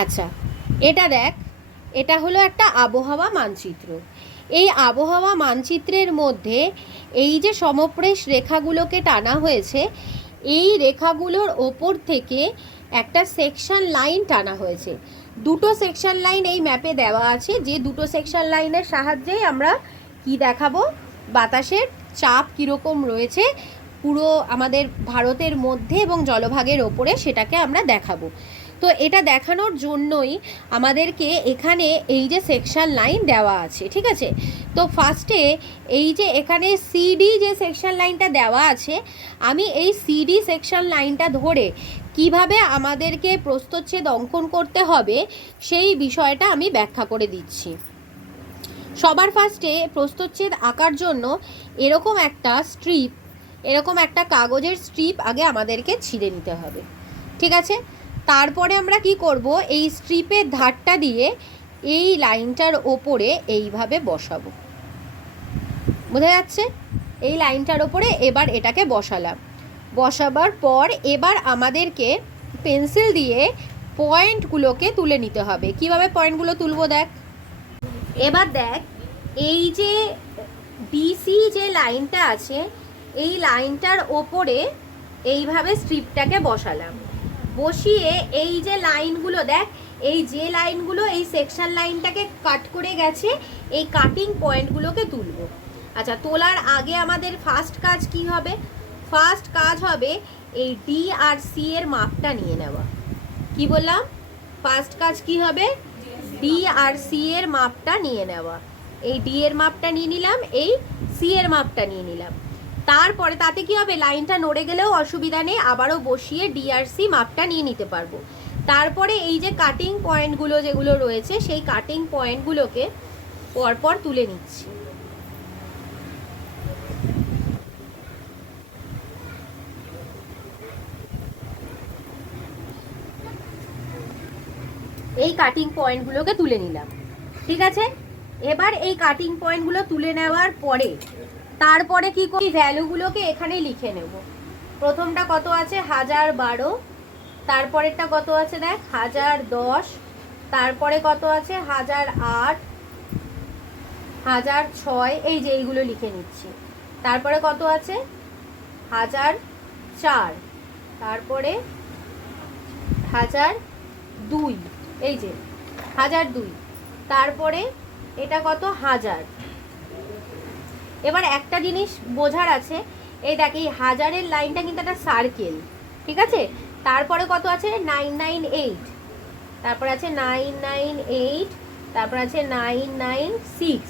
আচ্ছা, এটা দেখ, এটা হলো একটা আবহাওয়া মানচিত্র। এই আবহাওয়া মানচিত্রের মধ্যে এই যে সমপ্রেষ রেখাগুলোকে টানা হয়েছে, এই রেখাগুলোর ওপর থেকে একটা সেকশন লাইন টানা হয়েছে। দুটো সেকশন লাইন এই ম্যাপে দেওয়া আছে, যে দুটো সেকশন লাইনের সাহায্যেই আমরা কি দেখাবো, বাতাসের চাপ কীরকম রয়েছে পুরো আমাদের ভারতের মধ্যে এবং জলভাগের ওপরে, সেটাকে আমরা দেখাবো। তো এটা দেখানোর জন্যই আমাদেরকে এখানে এই যে সেকশন লাইন দেওয়া আছে, ঠিক আছে। তো ফার্স্টে এই যে এখানে সিডি যে সেকশন লাইনটা দেওয়া আছে, আমি এই সিডি সেকশন লাইনটা ধরে কিভাবে আমাদেরকে প্রস্থচ্ছেদ অঙ্কন করতে হবে সেই বিষয়টা আমি ব্যাখ্যা করে দিচ্ছি। সবার ফার্স্টে প্রস্থচ্ছেদ আঁকার জন্য এরকম একটা স্ট্রিপ, এরকম একটা কাগজের স্ট্রিপ আগে আমাদেরকে ছিঁড়ে নিতে হবে, ঠিক আছে। তারপরে আমরা কি করব, এই স্ট্রিপের ধারটা দিয়ে এই লাইনটার ওপরে এইভাবে বসাবো, বোঝা যাচ্ছে? এই লাইনটার ওপরে এবার এটাকে বসালাম। বসাবার পর এবার আমাদেরকে পেন্সিল দিয়ে পয়েন্টগুলোকে তুলে নিতে হবে। কিভাবে পয়েন্টগুলো তুলবো দেখ। এবার দেখ, এই যে বিসি যে লাইনটা আছে, এই লাইনটার ওপরে এইভাবে স্ট্রিপটাকে বসালাম। বসিয়ে এই যে লাইনগুলো দেখ, এই যে লাইনগুলো এই সেকশন লাইনটাকে কাট করে গেছে, এই কাটিং পয়েন্টগুলোকে তুলব। আচ্ছা, তোলার আগে আমাদের ফার্স্ট কাজ কি হবে? ফার্স্ট কাজ হবে এই ডি আর সি এর মাপটা নিয়ে নেওয়া। কি বললাম? ফার্স্ট কাজ কি হবে? ডি আর সি এর মাপটা নিয়ে নেওয়া। এই ডি এর মাপটা নিয়ে নিলাম, এই সি এর মাপটা নিয়ে নিলাম। তারপরে তাতে কি হবে, লাইনটা নড়ে গেলেও অসুবিধা নেই, আবারও বসিয়ে ডিআরসি মাপটা নিয়ে নিতে পারবো। তারপরে এই যে কাটিং পয়েন্টগুলো যেগুলো রয়েছে, সেই কাটিং পয়েন্টগুলোকে পরপর তুলে নিচ্ছি। এই কাটিং পয়েন্টগুলোকে তুলে নিলাম, ঠিক আছে। এবার এই কাটিং পয়েন্টগুলো তুলে নেওয়ার পরে তারপরে কি করি, ভ্যালুগুলোকে এখানে লিখে নেব। প্রথমটা কত আছে, 1012। তারপরেরটা কত আছে দেখ, 1010। তারপরে কত আছে, 1008, 1006। এই যে এইগুলো লিখে নিচ্ছি। তারপরে কত আছে, 1004। তারপরে 1002, এই যে 1002। তারপরে এটা কত, 1000। এবার একটা জিনিস বোঝার আছে, এই দেখ, এই 1000-এর লাইনটা কিন্তু একটা সার্কেল, ঠিক আছে। তারপরে কত আছে, 998। তারপরে আছে 998। তারপর আছে 996।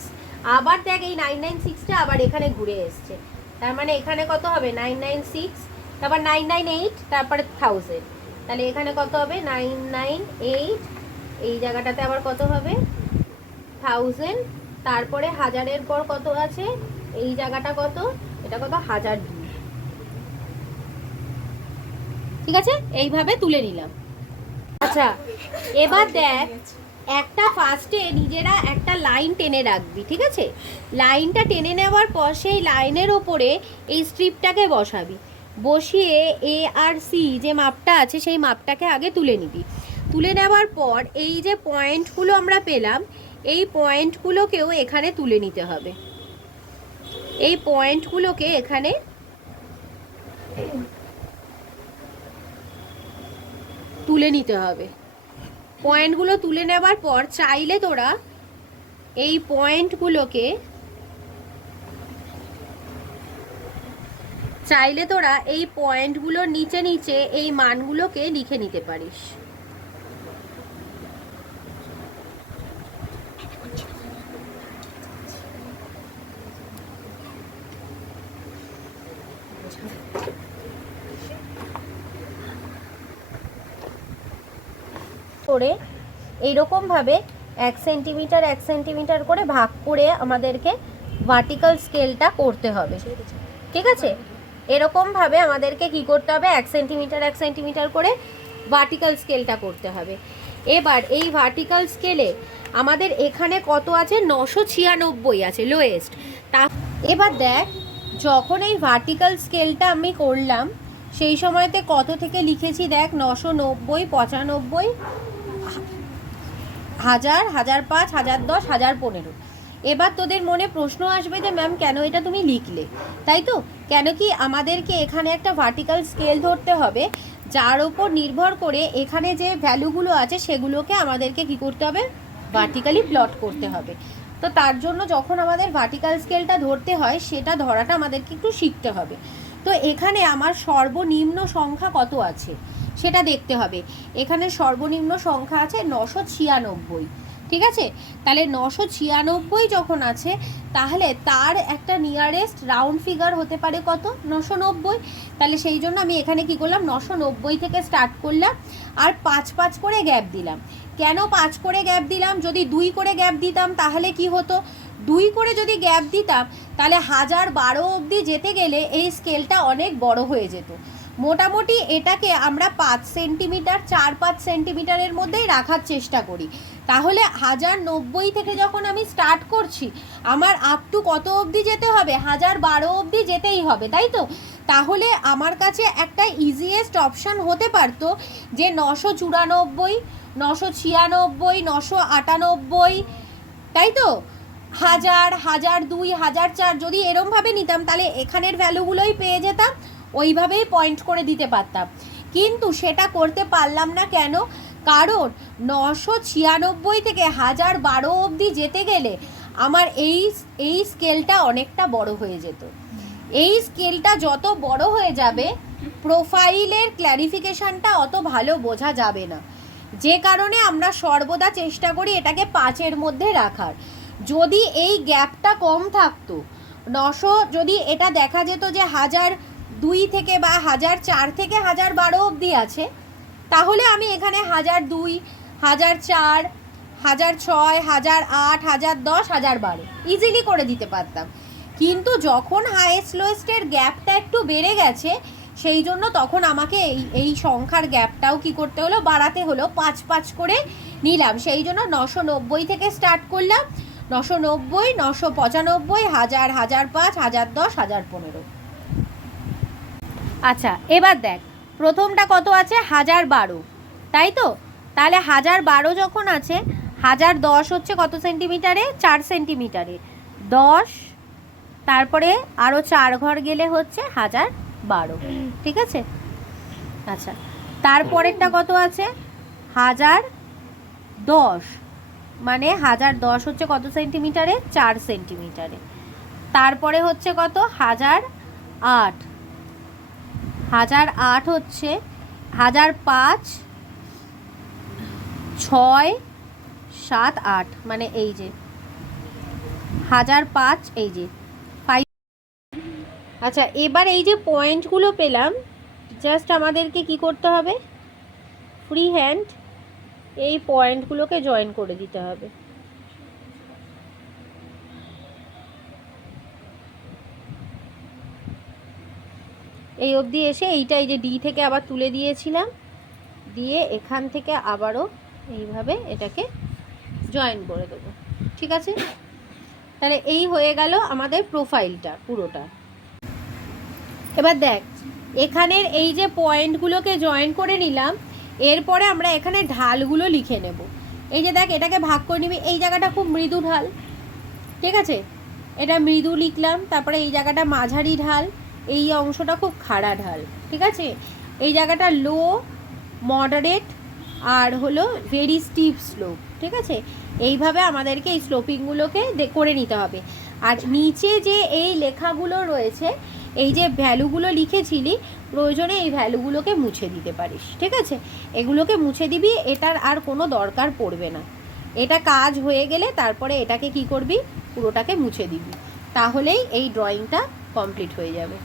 আবার দেখ, এই 996টা আবার এখানে ঘুরে এসছে, তার মানে এখানে কত হবে, 996। তারপর 998, তারপরে 1000। তাহলে এখানে কত হবে, 998। এই জায়গাটাতে আবার কত হবে, 1000। তারপরে 1000-এর পর কত আছে, এই জায়গাটা কত, এটা কত, 1002, ঠিক আছে। এইভাবে তুলে নিলাম। আচ্ছা, এবার দেখ, একটা ফার্স্টে নিজেরা একটা লাইন টেনে রাখবি, ঠিক আছে। লাইনটা টেনে নেওয়ার পর সেই লাইনের ওপরে এই স্ট্রিপটাকে বসাবি। বসিয়ে এ আর সি যে মাপটা আছে, সেই মাপটাকে আগে তুলে নিবি। তুলে নেওয়ার পর এই যে পয়েন্টগুলো আমরা পেলাম, এই পয়েন্টগুলোকেও এখানে তুলে নিতে হবে। এই পয়েন্টগুলোকে এখানে তুলে নিতে হবে। পয়েন্টগুলো তুলে নেওয়ার পর চাইলে তোরা এই পয়েন্টগুলোর নিচে নিচে এই মানগুলোকে লিখে নিতে পারিস। করে এইরকমভাবে 1 সেন্টিমিটার 1 সেন্টিমিটার করে ভাগ করে আমাদেরকে ভার্টিক্যাল স্কেলটা করতে হবে, ঠিক আছে। এরকমভাবে আমাদেরকে কি করতে হবে, 1 সেন্টিমিটার 1 সেন্টিমিটার করে ভার্টিক্যাল স্কেলটা করতে হবে। এবার এই ভার্টিক্যাল স্কেলে আমাদের এখানে কত আছে, 996 আছে লোয়েস্ট। তা এবার দেখ, যখন এই ভার্টিক্যাল স্কেলটা আমি করলাম, সেই সময়তে কত থেকে লিখেছি দেখ, 990, 95, 1000, 1005, 1010, 1015। এবার তোদের মনে প্রশ্ন আসবে যে ম্যাম কেন এটা তুমি লিখলে, তাই তো? কেন কি আমাদেরকে এখানে একটা ভার্টিক্যাল স্কেল ধরতে হবে, যার ওপর নির্ভর করে এখানে যে ভ্যালুগুলো আছে সেগুলোকে আমাদেরকে কি করতে হবে, ভার্টিক্যালি প্লট করতে হবে। তো তার জন্য যখন আমাদের ভার্টিক্যাল স্কেলটা ধরতে হয় সেটা ধরাটা আমাদেরকে একটু শিখতে হবে। তো এখানে আমার সর্বনিম্ন সংখ্যা কত আছে সেটা দেখতে হবে। এখানে সর্বনিম্ন সংখ্যা আছে 996, ঠিক আছে? তাহলে 996 যখন আছে তাহলে তার একটা নিয়ারেস্ট রাউন্ড ফিগার হতে পারে কত, 990। তাহলে সেই জন্য আমি এখানে কি করলাম, 990 থেকে স্টার্ট করলাম আর 5 করে গ্যাপ দিলাম। কেন 5 করে গ্যাপ দিলাম? যদি 2 করে গ্যাপ দিতাম তাহলে কি হতো, 2 করে যদি গ্যাপ দিতাম তাহলে 1012 অবধি যেতে গেলে এই স্কেলটা অনেক বড় হয়ে যেত। মোটামুটি এটাকে আমরা 5 সেন্টিমিটার, 4-5 সেন্টিমিটারের মধ্যেই রাখার চেষ্টা করি। তাহলে 1090 থেকে যখন আমি স্টার্ট করছি আমার আপ টু কত অবধি যেতে হবে, 1012 অবধি যেতেই হবে, তাই তো? তাহলে আমার কাছে একটা ইজিয়েস্ট অপশান হতে পারতো যে 994, 996, 998, তাই তো? 1000, 1002, 1004 যদি এরমভাবে নিতাম তাহলে এখানের ভ্যালুগুলোই পেয়ে যেতাম, ওইভাবেই পয়েন্ট করে দিতে পারতাম। কিন্তু সেটা করতে পারলাম না, কেন? কারণ 996 থেকে 1012 অবধি যেতে গেলে আমার এই স্কেলটা অনেকটা বড় হয়ে যেত। এই স্কেলটা যত বড় হয়ে যাবে প্রোফাইলের ক্ল্যারিফিকেশানটা অত ভালো বোঝা যাবে না, যে কারণে আমরা সর্বদা চেষ্টা করি এটাকে 5-এর মধ্যে রাখার। যদি এই গ্যাপটা কম থাকতো, 900 যদি এটা দেখা যেত যে 1002 থেকে বা 1004 থেকে 1012 অবধি আছে, তাহলে আমি এখানে 1002, 1004, 1006, 1008, 1010, 1012 ইজিলি করে দিতে পারতাম। কিন্তু যখন হাইয়েস্ট লোয়েস্টের গ্যাপটা একটু বেড়ে গেছে সেই জন্য তখন আমাকে এই সংখ্যার গ্যাপটাও কি করতে হলো, বাড়াতে হলো, 5 করে নিলাম। সেই জন্য 990 থেকে স্টার্ট করলাম, 990, 995, 1000, 1005, 1010, 1015। আচ্ছা এবার দেখ প্রথমটা কত আছে, 1012, তাই তো? তাহলে 1012 যখন আছে, 1010 হচ্ছে কত সেন্টিমিটারে, 4 সেন্টিমিটারে, 10 তারপরে আরও 4 ঘর গেলে হচ্ছে 1012, ঠিক আছে? আচ্ছা তারপরেরটা কত আছে, 1010, মানে 1010 হচ্ছে কত সেন্টিমিটারে, 4 সেন্টিমিটারে। তারপরে হচ্ছে কত, 1008, 1008 হচ্ছে 1005, 6, 7, 8, মানে এই যে 1005, এই যে 5। আচ্ছা এবার এই যে পয়েন্টগুলো পেলাম, জাস্ট আমাদেরকে কি করতে হবে, ফ্রি হ্যান্ড এই পয়েন্টগুলোকে জয়েন করে দিতে হবে। এই অবধি এসে এইটা এই যে ডি থেকে আবার তুলে দিয়েছিলাম, দিয়ে এখান থেকে আবারও এইভাবে এটাকে জয়েন করে দেবো, ঠিক আছে? তাহলে এই হয়ে গেল আমাদের প্রোফাইলটা পুরোটা। এবার দেখ এখানের এই যে পয়েন্টগুলোকে জয়েন করে নিলাম, এরপরে আমরা এখানে ঢালগুলো লিখে নেব। এই যে দেখ এটাকে ভাগ করে নিবি, এই জায়গাটা খুব মৃদু ঢাল, ঠিক আছে? এটা মৃদু লিখলাম, তারপরে এই জায়গাটা মাঝারি ঢাল, এই অংশটা খুব খাড়া ঢাল, ঠিক আছে? এই জায়গাটা লো, মডারেট আর হলো ভেরি স্টিপ স্লোপ, ঠিক আছে? এইভাবে আমাদেরকে এই স্লোপিংগুলোকে করে নিতে হবে। আর নিচে যে এই লেখাগুলো রয়েছে, এই যে ভ্যালুগুলো লিখেছিলি, প্রয়োজনে এই ভ্যালুগুলোকে মুছে দিতে পারিস, ঠিক আছে? এগুলোকে মুছে দিবি, এটার আর কোনো দরকার পড়বে না। এটা কাজ হয়ে গেলে তারপরে এটাকে কি করবি, পুরোটাকে মুছে দিবি, তাহলেই এই ড্রয়িংটা কমপ্লিট হয়ে যাবে।